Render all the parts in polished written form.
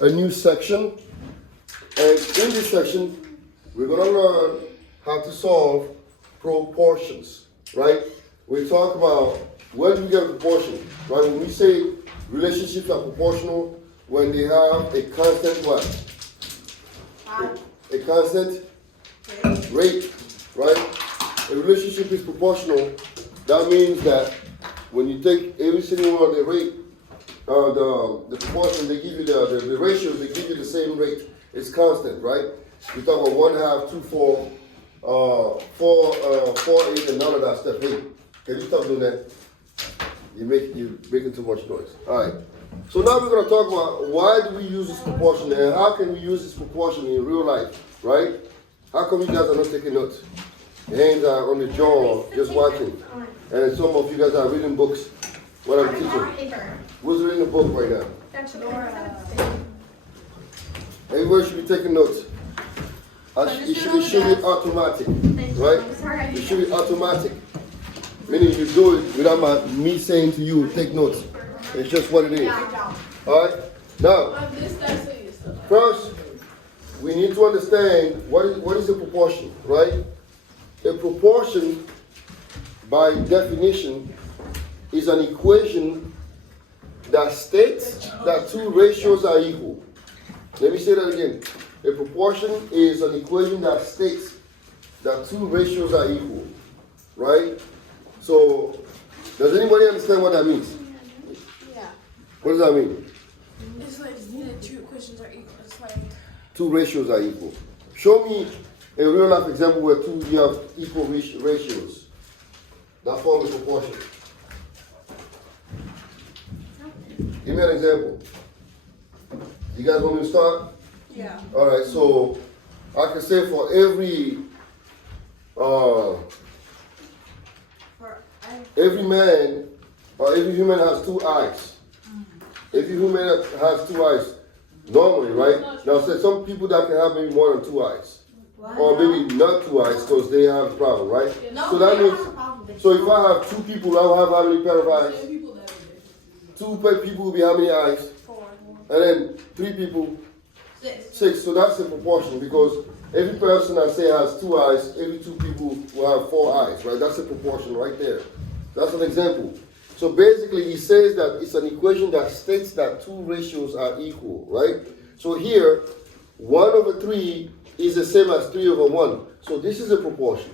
a new section, and in this section, we're going to learn how to solve proportions, right? We talk about when we get a proportion, right? When we say relationships are proportional, when they have a constant what? A constant rate, right? A relationship is proportional. That means that when you take every single one of the rate, the proportion they give you, the ratios they give you the same rate. It's constant, right? We talk about 1/2, 2/4, 4/8, and none of that stuff. Hey, can you stop doing that? You're making too much noise. All right. So now we're going to talk about why do we use this proportion and how can we use this proportion in real life, right? How come you guys are not taking notes? Your hands are on the jaw, just watching. And some of you guys are reading books. What I'm teaching. Who's reading a book right now? That's Laura. Everybody should be taking notes. It should be automatic, right? It should be automatic. Meaning you do it without me saying to you, take notes. It's just what it is. All right? Now, first, we need to understand what is the proportion, right? A proportion, by definition, is an equation that states that two ratios are equal. Let me say that again. A proportion is an equation that states that two ratios are equal, right? So, does anybody understand what that means? Yeah. What does that mean? It's like the two equations are equal. It's like Two ratios are equal. Show me a real life example where you have equal ratios that form a proportion. Give me an example. You guys want me to start? yeah. All right, so I can say for every man or every human has two eyes. Every human has two eyes normally, right? Now, say some people that can have maybe more than two eyes, or maybe not two eyes because they have a problem, right? So that means, so if I have two people, I'll have how many pair of eyes? Two people will be how many eyes? 4. And then 3 people, 6. 6. So that's the proportion because every person I say has 2 eyes, every 2 people will have 4 eyes, right? That's the proportion right there. That's an example. So basically, he says that it's an equation that states that two ratios are equal, right? So here, 1/3 is the same as 3/1. So this is a proportion,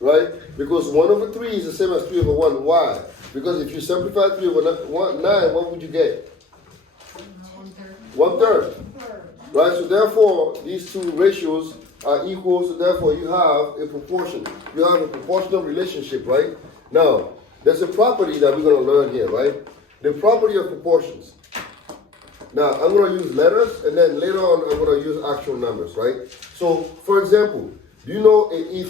right? Because 1/3 is the same as 3/1. Why? Because if you simplify 3/9, what would you get? 1/3. Right? So therefore, these two ratios are equal. So therefore, you have a proportion. You have a proportional relationship, right? Now, there's a property that we're going to learn here, right? The property of proportions. Now, I'm going to use letters, and then later on, I'm going to use actual numbers, right? So, for example, do you know a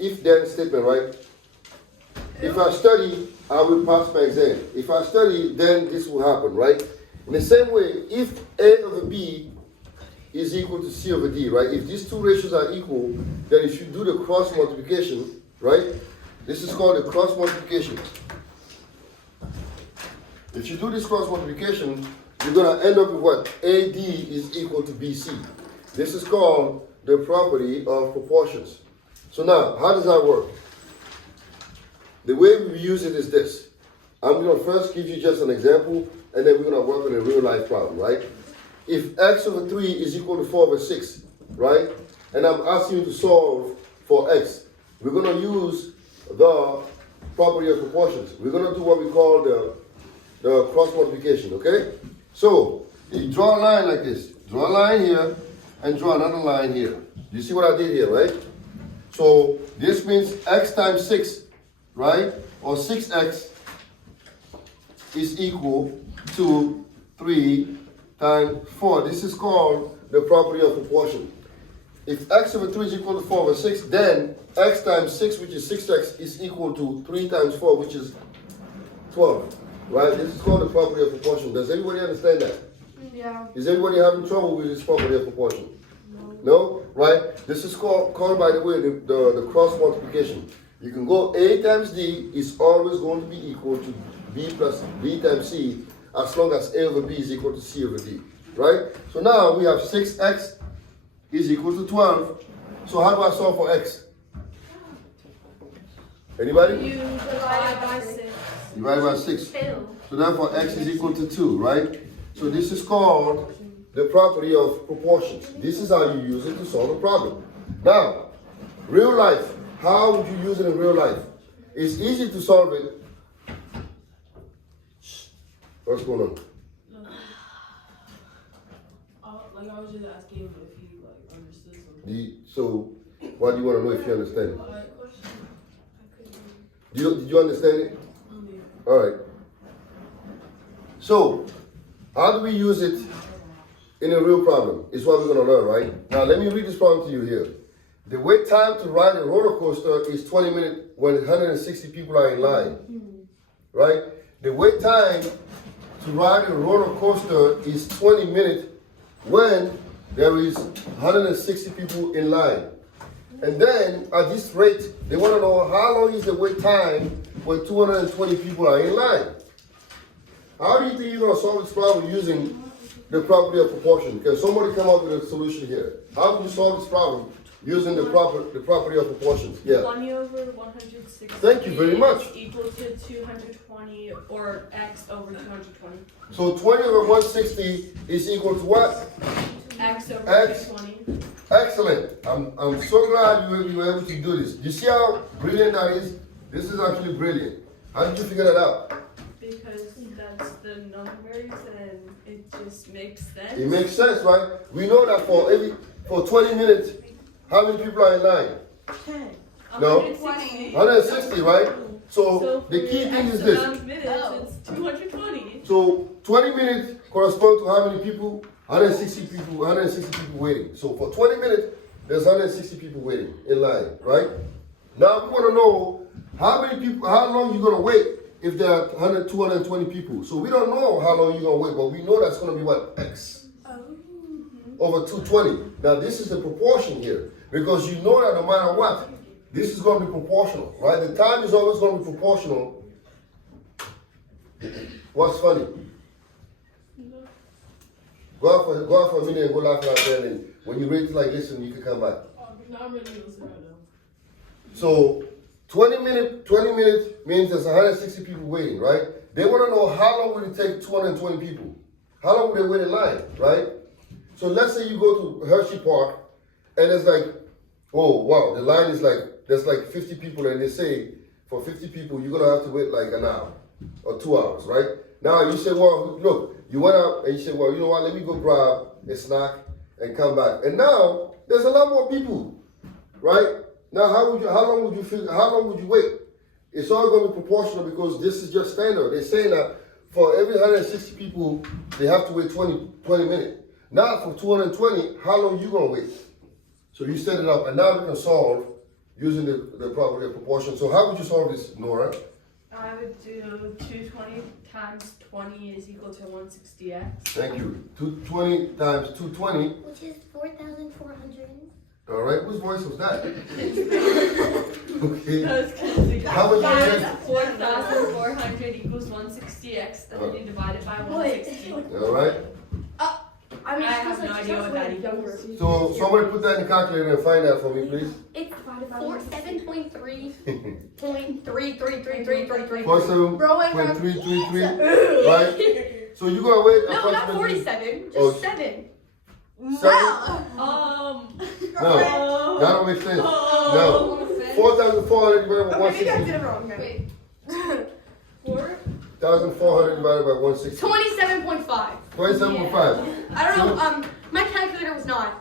if-then statement, right? If I study, I will pass my exam. If I study, then this will happen, right? In the same way, if A over B is equal to C over D, right? If these two ratios are equal, then if you do the cross multiplication, right? This is called the cross multiplication. If you do this cross multiplication, you're going to end up with what? AD is equal to BC. This is called the property of proportions. So now, how does that work? The way we use it is this. I'm going to first give you just an example, and then we're going to work on a real life problem, right? If x/3 is equal to 4/6, right? And I'm asking you to solve for x. We're going to use the property of proportions. We're going to do what we call the cross multiplication, okay? So, you draw a line like this. Draw a line here, and draw another line here. You see what I did here, right? So, this means x times 6, right? Or 6x is equal to 3 times 4. This is called the property of proportion. If x/3 is equal to 4/6, then x times 6, which is 6x, is equal to 3 times 4, which is 12. Right? This is called the property of proportion. Does everybody understand that? Yeah. Is everybody having trouble with this property of proportion? No? Right? This is called by the way, the cross multiplication. You can go A times D is always going to be equal to B plus B times C as long as A over B is equal to C over D. right? So now we have 6x is equal to 12. So how do I solve for x? Anybody? You divide by 6. Divide by 6. So therefore x is equal to 2, right? So this is called the property of proportions. This is how you use it to solve a problem. Now, real life. How would you use it in real life? It's easy to solve it. What's going on? Like I was just asking him if he like understood something. So, why do you want to know if you understand it? Question. I couldn't. Did you understand it? Yeah. All right. So, how do we use it in a real problem? Is what we're going to learn, right? Now, let me read this problem to you here. The wait time to ride a roller coaster is 20 minutes when 160 people are in line, right? The wait time to ride a roller coaster is 20 minutes when there is 160 people in line. And then at this rate, they want to know how long is the wait time when 220 people are in line. How do you think you're going to solve this problem using the property of proportion? Can somebody come up with a solution here? How do you solve this problem using the property of proportions? Yeah. 20 over 160. Thank you very much. Is equal to 220 or x over 220. So 20 over 160 is equal to what? X over X. 220. Excellent. I'm so glad you were able to do this. You see how brilliant that is? This is actually brilliant. How did you figure that out? Because that's the numbers and it just makes sense. It makes sense, right? We know that for 20 minutes, how many people are in line? 10. No. 160. 160, right? So So the for key thing X is this. amount of minutes, it's 220. So 20 minutes correspond to how many people? 160 people, 160 people waiting. So for 20 minutes, there's 160 people waiting in line, right? Now we want to know how many people, how long you're gonna wait if there are 220 people. So we don't know how long you're gonna wait, but we know that's gonna be what? X over 220. Now this is the proportion here, because you know that no matter what, this is gonna be proportional, right? The time is always gonna be proportional. What's funny? Go out for a minute and go laugh out there, and then when you're ready to like listen, you can come back. No, I'm ready to listen right now. So 20 minutes means there's 160 people waiting, right? They want to know how long will it take 220 people? How long will they wait in line, right? So let's say you go to Hershey Park and it's like, oh wow, the line is like, there's like 50 people, and they say for 50 people you're gonna have to wait like an hour or 2 hours, right? Now you say, well, look, you went out and you said, well, you know what, let me go grab a snack and come back. And now there's a lot more people, right? Now how long would you wait? It's all going to be proportional because this is just standard. They're saying that for every 160 people, they have to wait 20 minutes. Now for 220, how long you going to wait? So you set it up, and now we can solve using the property of proportion. So how would you solve this, Nora? I would do 220 times 20 is equal to 160x. Thank you. 220 times 220. Which is 4,400. All right, whose voice was that? Okay. How would you check? 4,400 equals 160x, and then you divide it by 160. All right. I mean, I have no idea what that younger. So somebody put that in the calculator and find that for me, please. It's divided by 7.3. 0.3333333. 47.333, right? So you're gonna wait No, not approximately 47, just Oh. 7. 7? No, that don't make sense. No. 4,400 divided by Okay, maybe I 160. did it wrong. Then. Wait. 4? 1,400 divided by 160. 27.5. 27.5. I don't know, my calculator was not.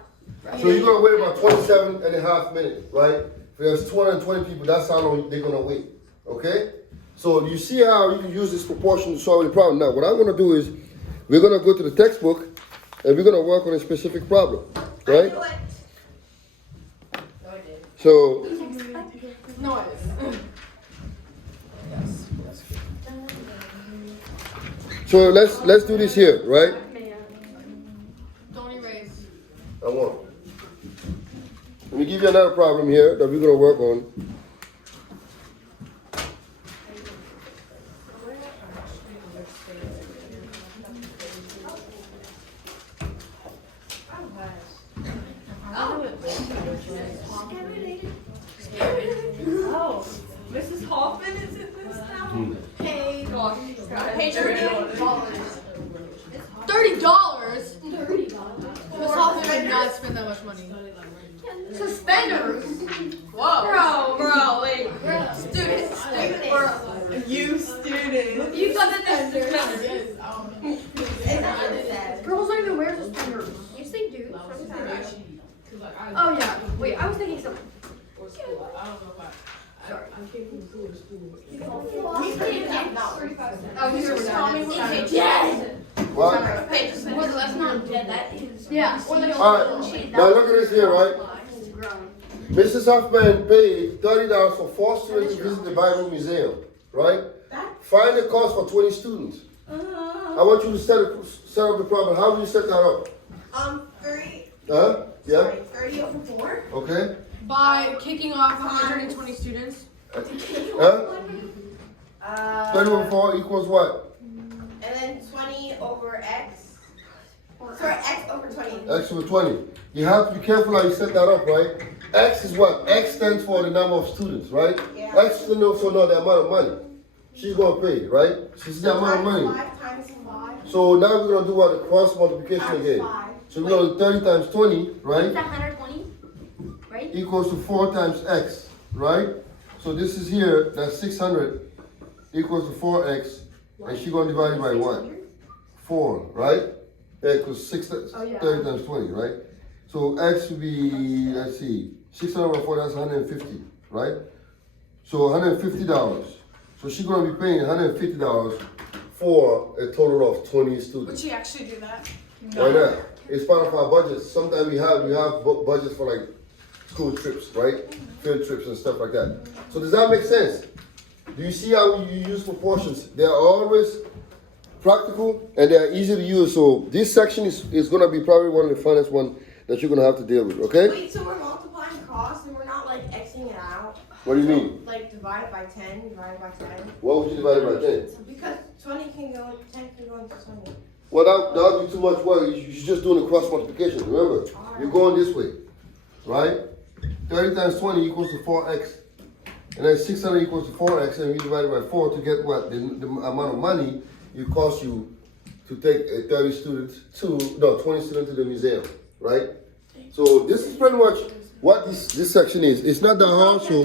So you're gonna wait about 27 and a half minutes, right? If there's 220 people, that's how long they're gonna wait. Okay? So you see how you can use this proportion to solve the problem. Now, what I'm gonna do is we're gonna go to the textbook and we're gonna work on a specific problem. Right? So No, I didn't. so let's do this here, right? Don't erase. I won't. Let me give you another problem here that we're gonna work on. Oh, Mrs. Hoffman is in this now? Hey, gosh. Hey, $30. Miss Hoffman would not spend that much money. Suspenders. Whoa. Bro, wait. Students. You student. You said that girls don't even wear suspenders. Yes, they do. Oh yeah. Wait, I was thinking something. Oh, these are Yes. What? Well, that's not dead. That is. Yeah. Alright, now look at this here, right? Mrs. Hoffman paid $30 for 4 students to visit the Bible Museum, right? Find the cost for 20 students. I want you to set up the problem. How will you set that up? 30. Huh? Yeah? Sorry, 30 over 4. Okay? By kicking off 120 students. Huh? 30 over 4 equals what? And then 20 over x. Sorry, x over 20. X over 20. You have to be careful how you set that up, right? X is what? X stands for the number of students, right? Yeah. X stands for the amount of money she's going to pay, right? She's the amount of money. 5 times 5. So now we're going to do what? The cross multiplication Times again. 5. So we're going to do 30 times 20, right? Is that 120? Right? Equals to 4 times X, right? So this is here, that's 600 equals to 4X. And she's going to divide it by what? 4, right? That equals 30 times 20, right? So X would be, let's see, 600 over 4, that's 150, right? So $150. So she's going to be paying $150 for a total of 20 students. Would she actually do that? Why not? It's part of our budget. Sometimes we have budgets for like school trips, right? Field trips and stuff like that. So does that make sense? Do you see how you use proportions? They are always practical and they are easy to use. So this section is going to be probably one of the funnest one that you're going to have to deal with, okay? Wait, so we're multiplying costs and we're not like xing it out? What do you mean? Like divide by 10, divide by 10. What would you divide it by 10? Because 20 can go, 10 can go into 20. Well, that would be too much work. You're just doing the cross multiplication, remember? You're going this way, right? 30 times 20 equals to 4x. And then 600 equals to 4x, and we divide it by 4 to get what? The amount of money it costs you to take 20 students to the museum, right? So this is pretty much what this section is. It's not that hard, so